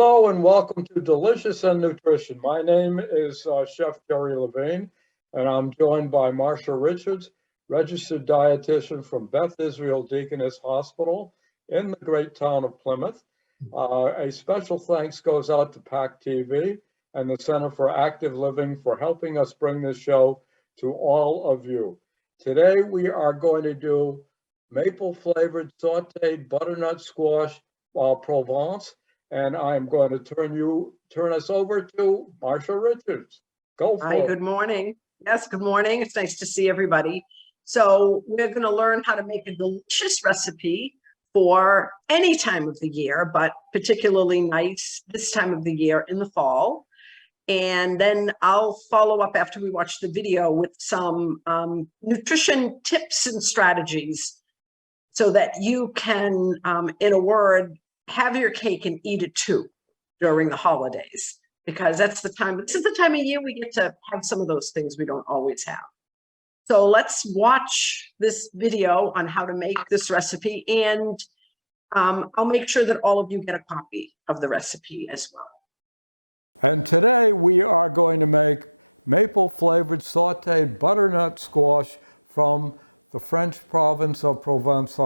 Hello and welcome to Delicious and Nutrition. My name is Chef Jerry Levine, and I'm joined by Marcia Richards, registered dietitian from Beth Israel Deaconess Hospital in the great town of Plymouth. A special thanks goes out to PACTV and the Center for Active Living for helping us bring this show to all of you. Today we are going to do maple flavored sauteed butternut squash Provence. And I'm going to turn us over to Marcia Richards. Go for it. Hi, good morning. Yes, good morning. It's nice to see everybody. So we're going to learn how to make a delicious recipe for any time of the year, but particularly nice this time of the year in the fall. And then I'll follow up after we watch the video with some nutrition tips and strategies so that you can, in a word, have your cake and eat it too during the holidays, because this is the time of year we get to have some of those things we don't always have. So let's watch this video on how to make this recipe, and I'll make sure that all of you get a copy of the recipe as well. And today we are going to make maple flavored sauteed butternut squash from the French province of Provence.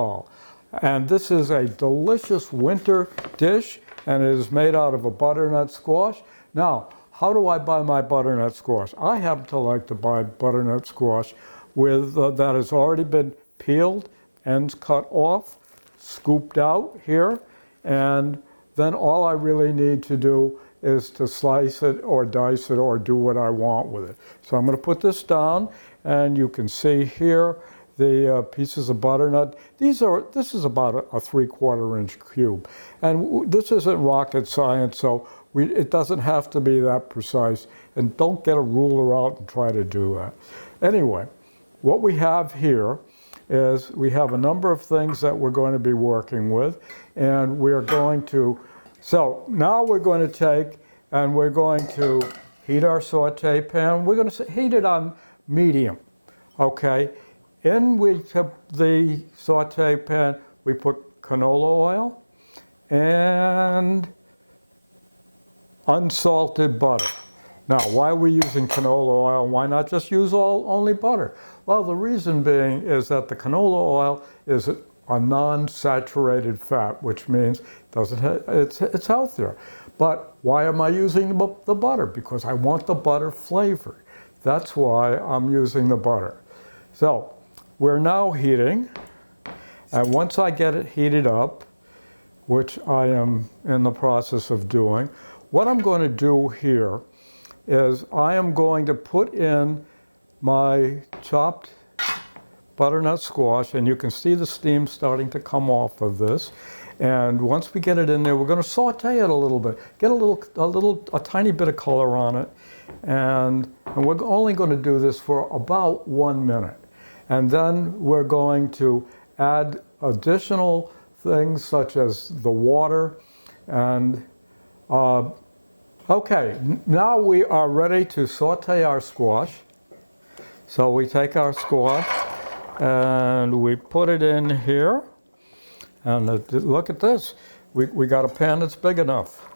And this is a delicious winter dish, and it is made out of a butternut squash. Now, how do I buy my butternut squash? I happen to like to buy butternut squash with that has already been peeled, ends cut off, scooped out here, and then all I really need to do is to slice it or dice it or do what I want with it. So I'm going to put this down, and you can see here the pieces of butternut. This is about a 3/4 inch cube. And this isn't rocket science, so it doesn't have to be that precise. And don't get a ruler out and try to do that. Anyway, what we have here is we have a number of things that we're going to be working with. And we're going to, so now we're going to take and we're going to heat our saute pan. We're going to heat it on medium, okay? In the saute pan, we put canola oil and unsalted butter. Now, why are we using canola oil? Why not just use only butter? Well, the reason being is that the canola oil is a non-saturated fat, which means it's healthier. But why am I using the butter? Because I want the butter flavored. That's why I'm using the butter. So we're now heating, and once I get it heated up, which I am in the process of doing, what I'm going to do here is I am going to put in my chopped butternut squash, and you can see the steam starting to come off of this. And once we get it in there, we're going to saute it a little bit, get a tiny bit of color on it, and we're only going to do this for about 1 minute. And then we're going to add additional things such as the water. And okay, now we are ready to saute our squash. So we take our squash and we put it in here. And look at this. We got a pan that's big enough.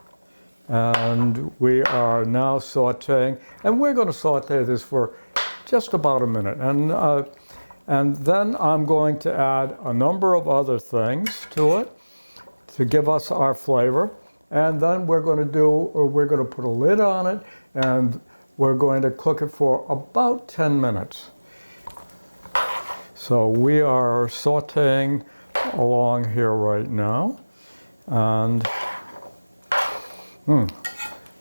And we are now sauteing. And we're going to saute this for just about a minute. And then I'm going to add a number of other things to it to give us our flavor. And then we're going to put a lid on it, and we're going to cook it for about 10 minutes. So we are sauteing along here right now. And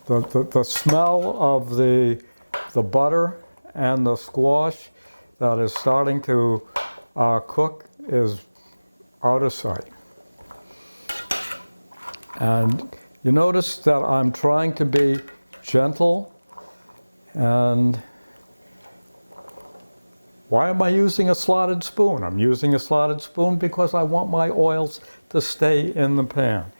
the smell of the butter and the squash that is starting to cook is out of sight. And you notice that I'm trying to be gentle. And why am I using a slotted spoon? I'm using a slotted spoon because I want my oils to stay in the pan.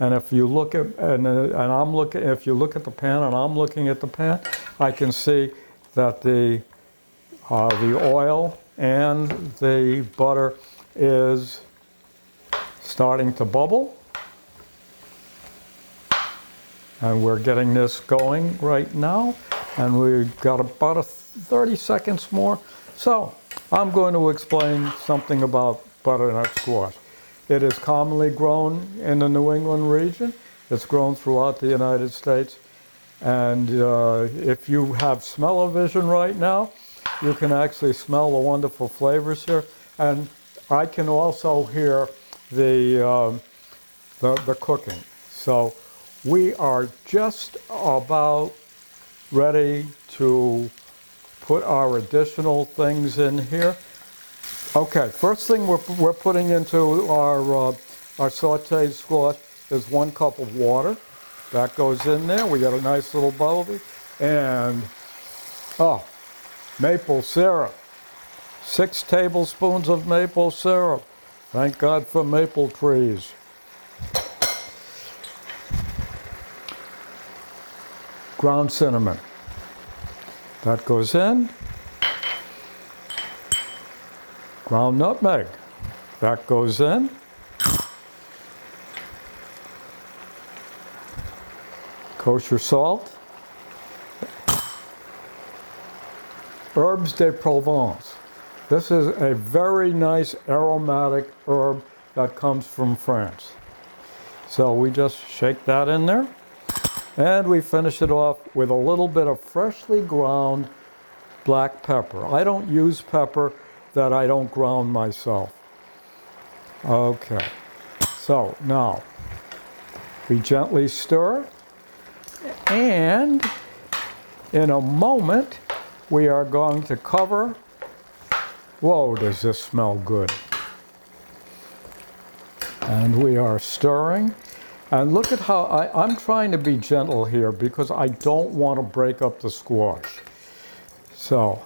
And if you look at if you look at the pan and I'm looking at the pan, I can see that the oil and the butter is starting to bubble. And we're getting this going right now. And we've got about 30 seconds more. So I'm going to explain something about butternut squash. It is commonly grown in the New England region. It's grown throughout the United States. And if you have smell-o-vision right now, you can actually smell the wonderful flavors here. And I can also hear the cooking. So we are just about ready to put our additional things in here. Okay, first thing we're putting into our sauteed squash is 1 cup of water. That goes in there. We got a nice little bubble. And, maple syrup. 6 tablespoons of maple syrup. Thank God for maple trees. Ground cinnamon. That goes in. Ground nutmeg. That goes in. Kosher salt. Herbes de Provence. This is a very nice aromatic herb that comes from France. So we just shake that in there. And we finish it off with a little bit of freshly ground black pepper. I don't use pepper that I don't ground myself. Okay, so now we gently stir, and in a moment we are going to cover. Whoa, does this smell good. And we are stirring. And look at how I'm trying to be gentle here because I don't want to break up the squash. So,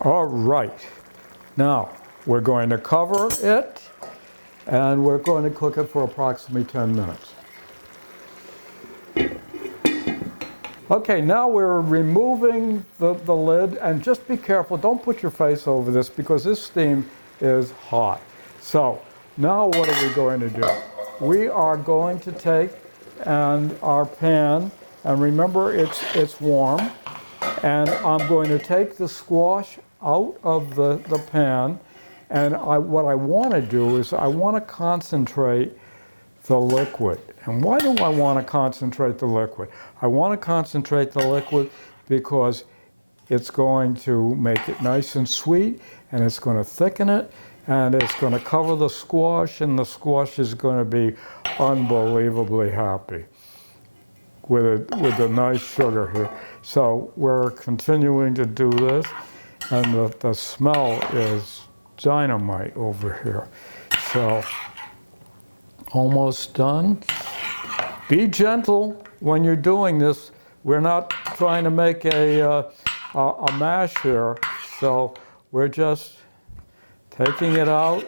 all right. Now, we're going to cover it, and we're going to cook it for approximately 10 minutes. Okay, now we're removing the lid, and just be careful, don't put your face over this because this steam is hot. So now what are we going to do? We are going to take our pan, and remember it's warm, and I'm going to take the squash out of the pan, and what I want to do is I want to concentrate the liquid. And why do I want to concentrate the liquid? I want to concentrate the liquid because it's going to make it nice and sweet, and it's going to thicken it, and it's going to cover the squash, and the squash is going to be unbelievably happy with the nice sugar here. So we're continuing to do this, and the smell is dynamite over here. So almost done. Be gentle when you're doing this. We're not trying to make a mash here, so we're just taking it out,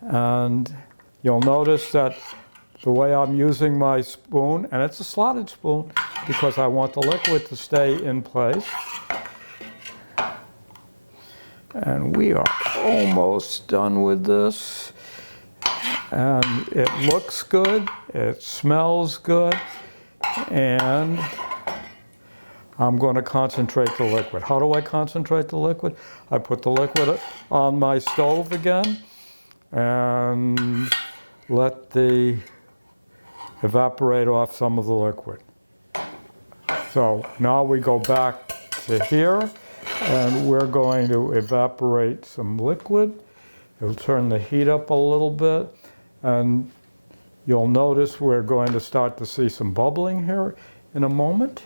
and you'll notice that the way I'm using my spoon, and it's a slotted spoon because I want the liquid to stay in place. And we are almost done with this. And it looks good, it smells good, and I'm going to concentrate the liquid. How do I concentrate the liquid? I put the liquid on my stove again and let the evaporate off some of the liquid. So now we go back to here, and we're going to evaporate some liquid. It'll turn the heat up a little bit. And you'll notice we're going to start to see some bubbling here in a moment.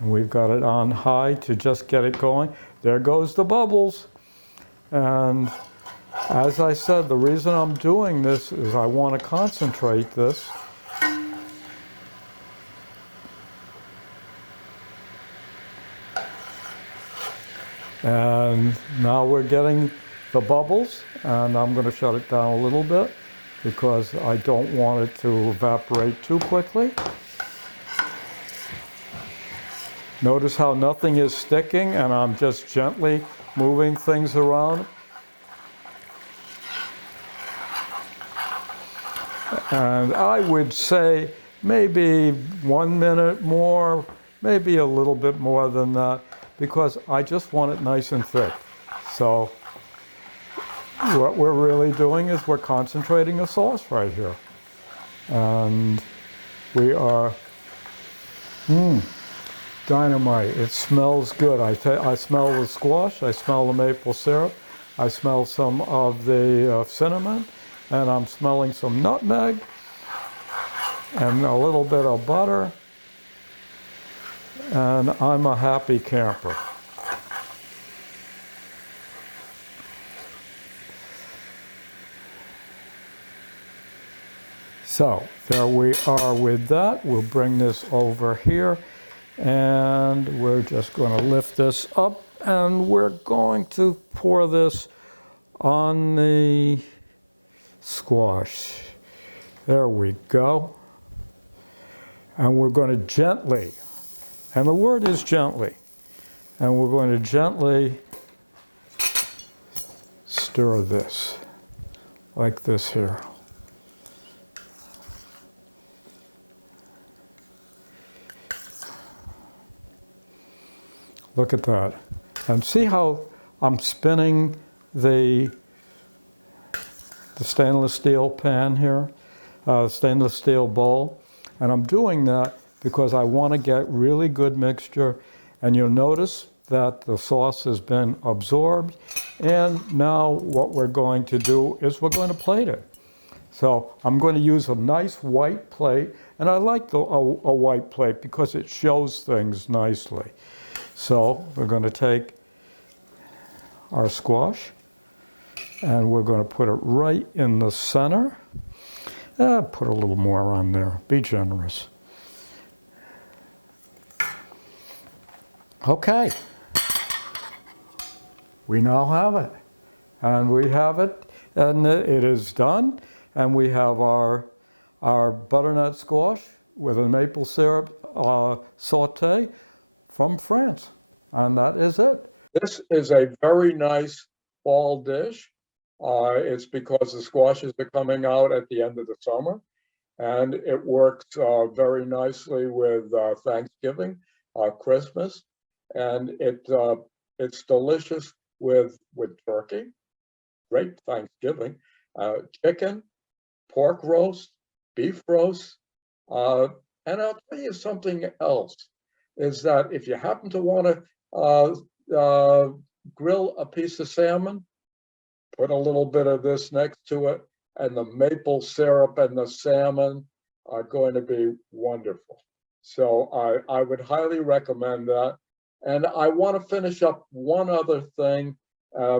And we've got it on high to just get it going. There goes the bubbles. And as I said, the reason I'm doing this is I want to concentrate this. And now we're getting the bubbles, and I'm going to shut it down a little bit because I don't want it to evaporate too quickly. Notice how nothing is sticking, and I'm just gently moving things around. And I would say maybe 1 minute more, maybe a little bit more than that, because I just want it nice and thick. So what we're really doing is we're concentrating the sauce right here. And we are, dynamite. It smells good. I smell the squash, I smell the maple syrup, I smell some of the cinnamon, and I'm smelling some nutmeg, and a little bit of butter, and I'm a happy camper. So there we are with that. We'll bring this over here, and we're just going to lift this up, and we're going to pour this on the squash. There we go. And we're going to gently, and the word is gently, and we're going to gently stir this like this here. Look at that. And see how I'm spinning the stainless steel pan here, stainless steel bowl. And I'm doing that because I want to get really good mixture. And you'll notice that the sauce has been absorbed. And now what we're going to do is we're going to plate it. So I'm going to use a nice white plate. And I like a white plate because it shows things nicely. So we're going to take our squash and we're going to put it right in the center. Put a little more on there. Be generous. Okay. We now have it. And we have it, and it is done. And we have our butternut squash with a maple syrup saute from France. And that is it. This is a very nice fall dish. It's because the squashes are coming out at the end of the summer, and it works very nicely with Thanksgiving, Christmas, and it's delicious with turkey, great Thanksgiving, chicken, pork roast, beef roast, and I'll tell you something else, is that if you happen to want to grill a piece of salmon, put a little bit of this next to it, and the maple syrup and the salmon are going to be wonderful. So I would highly recommend that. And I want to finish up one other thing,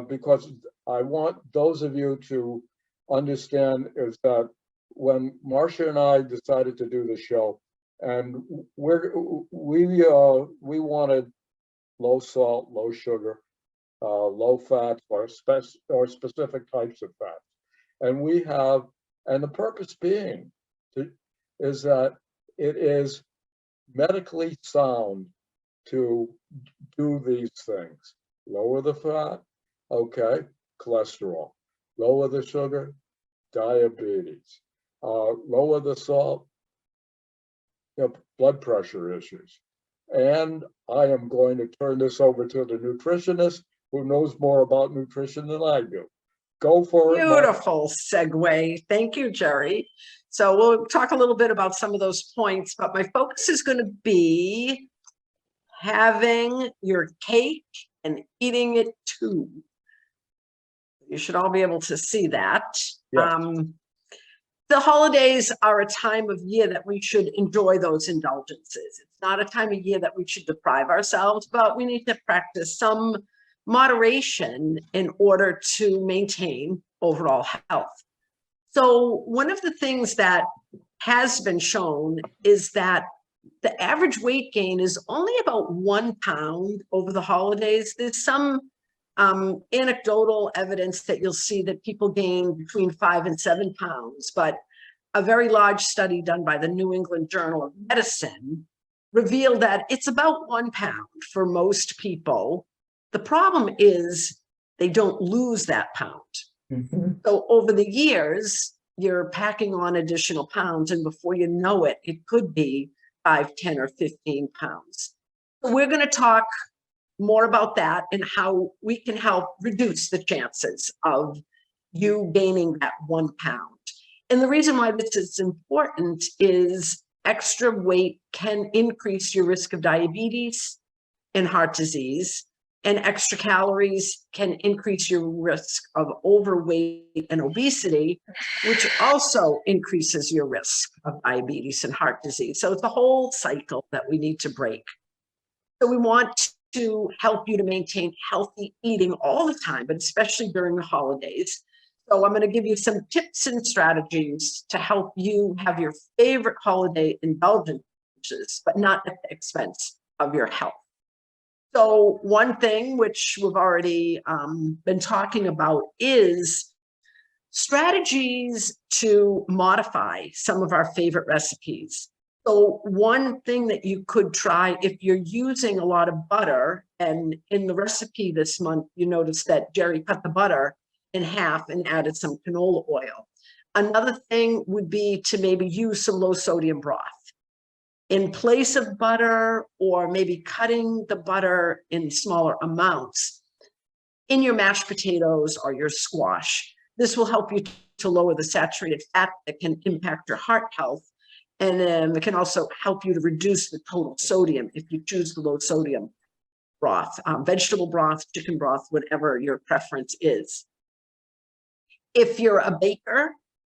because I want those of you to understand is that when Marcia and I decided to do the show, and we wanted low salt, low sugar, low fats, or specific types of fats, and and the purpose being is that it is medically sound to do these things. Lower the fat, okay, cholesterol. Lower the sugar, diabetes. Lower the salt, blood pressure issues. And I am going to turn this over to the nutritionist who knows more about nutrition than I do. Go for it. Beautiful segue. Thank you, Jerry. So we'll talk a little bit about some of those points, but my focus is going to be having your cake and eating it too. You should all be able to see that. Yes. The holidays are a time of year that we should enjoy those indulgences. It's not a time of year that we should deprive ourselves, but we need to practice some moderation in order to maintain overall health. So one of the things that has been shown is that the average weight gain is only about 1 pound over the holidays. There's some anecdotal evidence that you'll see that people gain between 5 and 7 pounds, but a very large study done by the New England Journal of Medicine revealed that it's about 1 pound for most people. The problem is they don't lose that pound. Mm-hmm. So over the years, you're packing on additional pounds, and before you know it, it could be 5, 10, or 15 pounds. So we're going to talk more about that and how we can help reduce the chances of you gaining that 1 pound. And the reason why this is important is extra weight can increase your risk of diabetes and heart disease, and extra calories can increase your risk of overweight and obesity, which also increases your risk of diabetes and heart disease. So it's a whole cycle that we need to break. So we want to help you to maintain healthy eating all the time, but especially during the holidays. So I'm going to give you some tips and strategies to help you have your favorite holiday indulgences, but not at the expense of your health. So one thing which we've already been talking about is strategies to modify some of our favorite recipes. So one thing that you could try if you're using a lot of butter, and in the recipe this month, you notice that Jerry cut the butter in half and added some canola oil. Another thing would be to maybe use some low sodium broth in place of butter, or maybe cutting the butter in smaller amounts in your mashed potatoes or your squash. This will help you to lower the saturated fat that can impact your heart health. And it can also help you to reduce the total sodium if you choose the low sodium broth, vegetable broth, chicken broth, whatever your preference is. If you're a baker,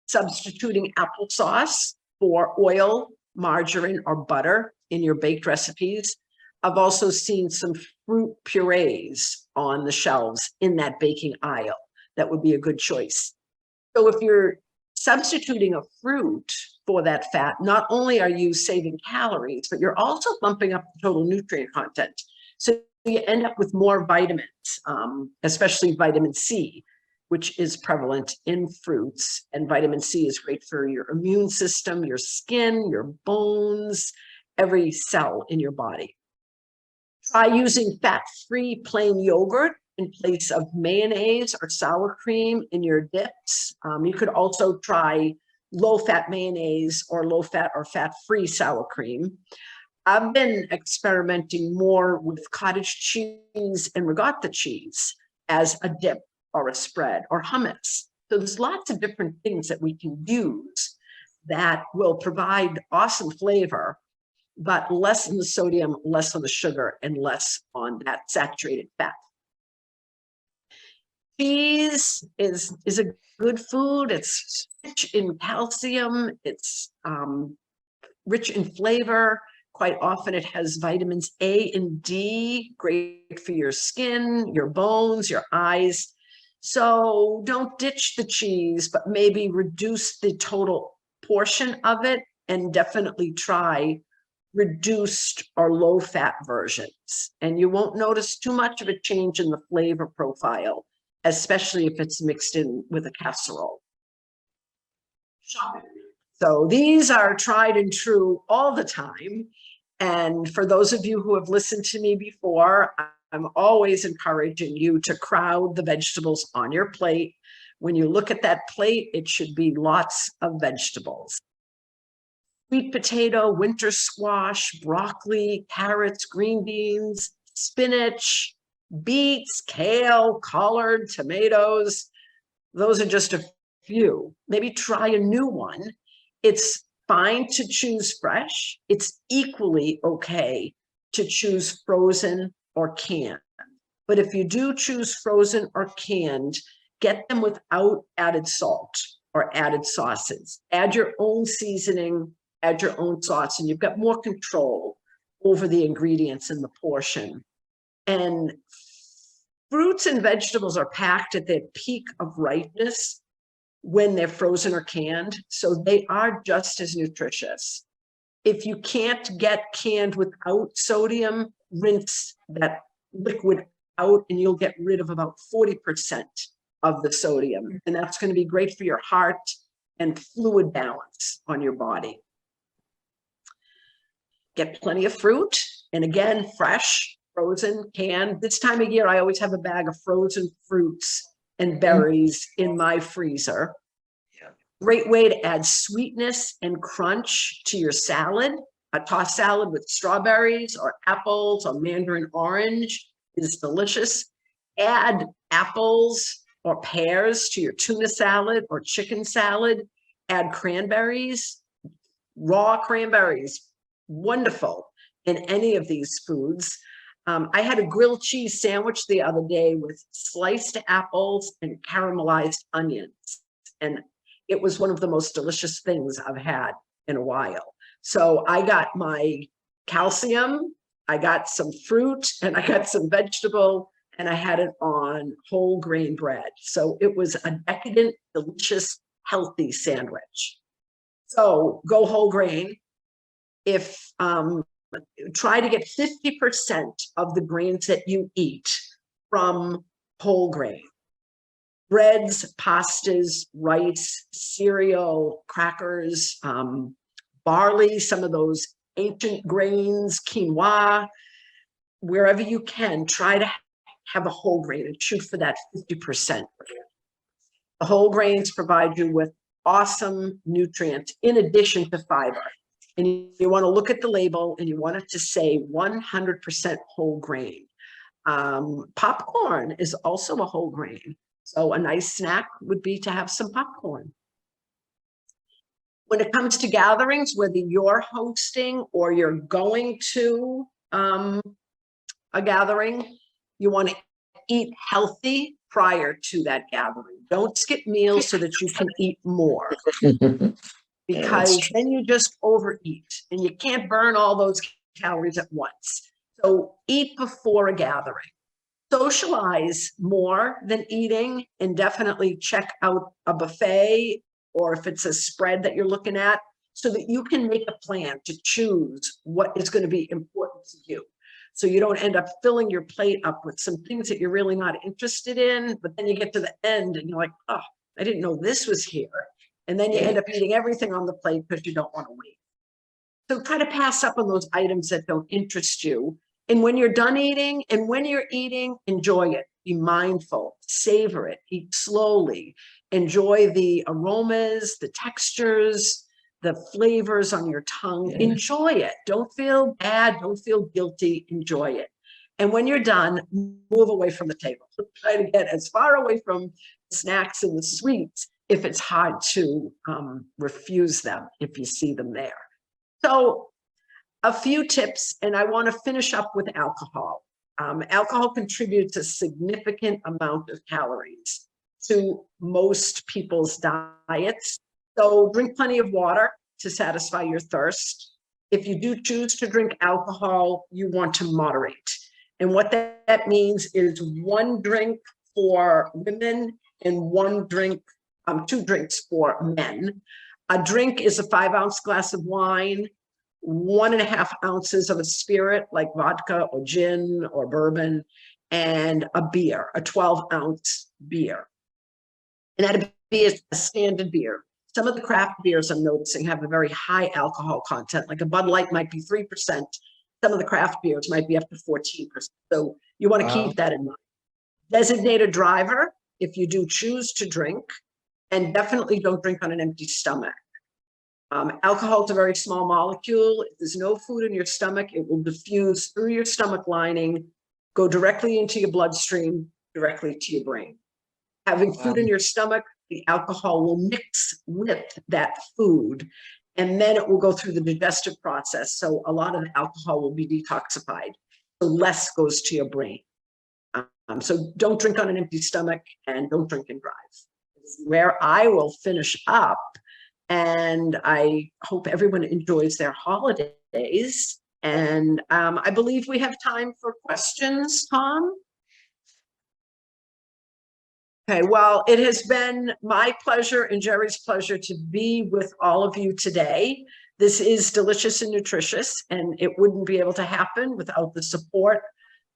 substituting applesauce for oil, margarine, or butter in your baked recipes. I've also seen some fruit purees on the shelves in that baking aisle. That would be a good choice. So if you're substituting a fruit for that fat, not only are you saving calories, but you're also bumping up the total nutrient content. So you end up with more vitamins, especially vitamin C, which is prevalent in fruits. And vitamin C is great for your immune system, your skin, your bones, every cell in your body. Try using fat-free plain yogurt in place of mayonnaise or sour cream in your dips. You could also try low-fat mayonnaise or low-fat or fat-free sour cream. I've been experimenting more with cottage cheese and ricotta cheese as a dip or a spread, or hummus. So there's lots of different things that we can use that will provide awesome flavor, but less on the sodium, less on the sugar, and less on that saturated fat. Cheese is a good food. It's rich in calcium. It's rich in flavor. Quite often it has vitamins A and D, great for your skin, your bones, your eyes. So don't ditch the cheese, but maybe reduce the total portion of it, and definitely try reduced or low-fat versions. And you won't notice too much of a change in the flavor profile, especially if it's mixed in with a casserole. So these are tried and true all the time. And for those of you who have listened to me before, I'm always encouraging you to crowd the vegetables on your plate. When you look at that plate, it should be lots of vegetables. Sweet potato, winter squash, broccoli, carrots, green beans, spinach, beets, kale, collard, tomatoes. Those are just a few. Maybe try a new one. It's fine to choose fresh. It's equally okay to choose frozen or canned. But if you do choose frozen or canned, get them without added salt or added sauces. Add your own seasoning, add your own sauce, and you've got more control over the ingredients in the portion. And fruits and vegetables are packed at their peak of ripeness when they're frozen or canned, so they are just as nutritious. If you can't get canned without sodium, rinse that liquid out and you'll get rid of about 40% of the sodium. And that's going to be great for your heart and fluid balance on your body. Get plenty of fruit, and again, fresh, frozen, canned. This time of year, I always have a bag of frozen fruits and berries in my freezer. great way to add sweetness and crunch to your salad. A tossed salad with strawberries or apples or mandarin orange is delicious. Add apples or pears to your tuna salad or chicken salad. Add cranberries, raw cranberries, wonderful in any of these foods. I had a grilled cheese sandwich the other day with sliced apples and caramelized onions. And it was one of the most delicious things I've had in a while. So I got my calcium, I got some fruit, and I got some vegetable, and I had it on whole grain bread. So it was a decadent, delicious, healthy sandwich. So go whole grain. If try to get 50% of the grains that you eat from whole grain. Breads, pastas, rice, cereal, crackers, barley, some of those ancient grains, quinoa, wherever you can, try to have a whole grain and shoot for that 50%. The whole grains provide you with awesome nutrients in addition to fiber. And you want to look at the label and you want it to say 100% whole grain. Popcorn is also a whole grain. So a nice snack would be to have some popcorn. When it comes to gatherings, whether you're hosting or you're going to a gathering, you want to eat healthy prior to that gathering. Don't skip meals so that you can eat more. Because then you just overeat and you can't burn all those calories at once. So eat before a gathering. Socialize more than eating, and definitely check out a buffet, or if it's a spread that you're looking at, so that you can make a plan to choose what is going to be important to you. So you don't end up filling your plate up with some things that you're really not interested in, but then you get to the end and you're like, oh, I didn't know this was here. And then you end up eating everything on the plate because you don't want to wait. So try to pass up on those items that don't interest you. And when you're done eating, and when you're eating, enjoy it. Be mindful, savor it, eat slowly, enjoy the aromas, the textures, the flavors on your tongue. Enjoy it. Don't feel bad. Don't feel guilty. Enjoy it. And when you're done, move away from the table. Try to get as far away from the snacks and the sweets if it's hard to refuse them if you see them there. So a few tips, and I want to finish up with alcohol. Alcohol contributes a significant amount of calories to most people's diets. So drink plenty of water to satisfy your thirst. If you do choose to drink alcohol, you want to moderate. And what that means is 1 drink for women and 2 drinks for men. A drink is a 5-ounce glass of wine, 1.5 ounces of a spirit like vodka or gin or bourbon, and a beer, a 12-ounce beer. And that'd be a standard beer. Some of the craft beers I'm noticing have a very high alcohol content, like a Bud Light might be 3%. Some of the craft beers might be up to 14%. So you want to keep that in mind. Designate a driver if you do choose to drink, and definitely don't drink on an empty stomach. Alcohol is a very small molecule. If there's no food in your stomach, it will diffuse through your stomach lining, go directly into your bloodstream, directly to your brain. Having food in your stomach, the alcohol will mix with that food, and then it will go through the digestive process. So a lot of the alcohol will be detoxified. So less goes to your brain. So don't drink on an empty stomach, and don't drink and drive. It's where I will finish up. And I hope everyone enjoys their holidays. And I believe we have time for questions, Tom. Okay, well, it has been my pleasure and Jerry's pleasure to be with all of you today. This is Delicious and Nutritious, and it wouldn't be able to happen without the support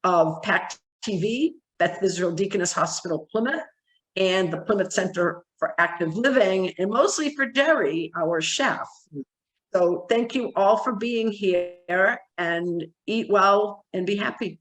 of PACTV, Beth Israel Deaconess Hospital, Plymouth, and the Plymouth Center for Active Living, and mostly for Jerry, our chef. So thank you all for being here, and eat well and be happy.